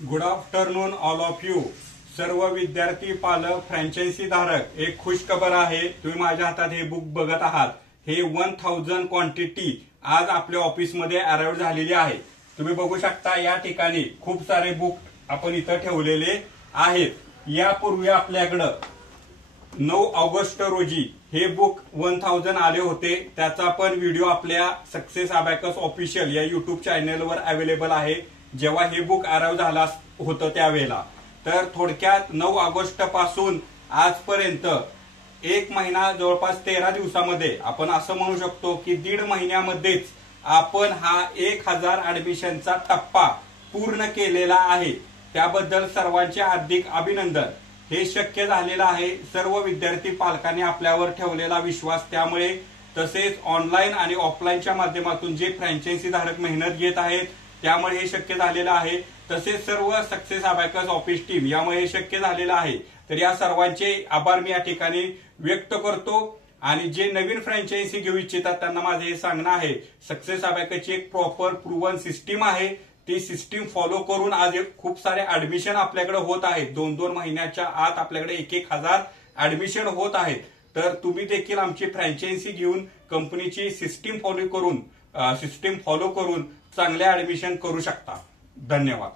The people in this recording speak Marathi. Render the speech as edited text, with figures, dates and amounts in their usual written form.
Good afternoon all of you. सर्व विद्यार्थी, पालक, फ्रँचायझी धारक, एक खुश खबर आहे. तुम्ही माझ्या हातात हे बुक बघत आहात. हे 1000 क्वांटिटी आज आपल्या ऑफिसमध्ये अराइव्ह झालेली आहे. तुम्ही बघू शकता या ठिकाणी खूप सारे बुक आपण इथं ठेवलेले आहेत. यापूर्वी आपल्याकडं 9 ऑगस्ट रोजी हे बुक 1000 आले होते. त्याचा पण व्हिडिओ आपल्या सक्सेस अबॅकस ऑफिशियल या युट्यूब चॅनलवर अवेलेबल आहे. जेव्हा हे बुक अराइव्ह झाला होतं त्यावेळेला. तर थोडक्यात 9 ऑगस्ट पासून आजपर्यंत एक महिना, जवळपास 13 दिवसामध्ये आपण असं म्हणू शकतो की 1.5 महिन्यामध्येच आपण हा 1000 ऍडमिशनचा टप्पा पूर्ण केलेला आहे. त्याबद्दल सर्वांचे हार्दिक अभिनंदन. हे शक्य झालेलं आहे सर्व विद्यार्थी पालकांनी आपल्यावर ठेवलेला विश्वास, त्यामुळे तसेच ऑनलाईन आणि ऑफलाईनच्या माध्यमातून जे फ्रँचायझी धारक मेहनत घेत आहेत त्यामुळे हे शक्य झालेलं आहे. तसेच सर्व सक्सेस अबॅकस ऑफिस टीम यामुळे हे शक्य झालेलं आहे. तर या सर्वांचे आभार मी या ठिकाणी व्यक्त करतो. आणि जे नवीन फ्रँचायझी घेऊ इच्छितात त्यांना माझं हे सांगणं आहे, सक्सेस अबॅकसची एक प्रॉपर प्रूव्हन सिस्टीम आहे. ती सिस्टीम फॉलो करून आज खूप सारे ऍडमिशन आपल्याकडे होत आहेत. 2-2 महिन्याच्या आत आपल्याकडे 1000 ऍडमिशन होत आहेत. तर तुम्ही देखील आमची फ्रँचायझी घेऊन कंपनीची सिस्टीम फॉलो करून चांगले ऍडमिशन करू शकता. धन्यवाद.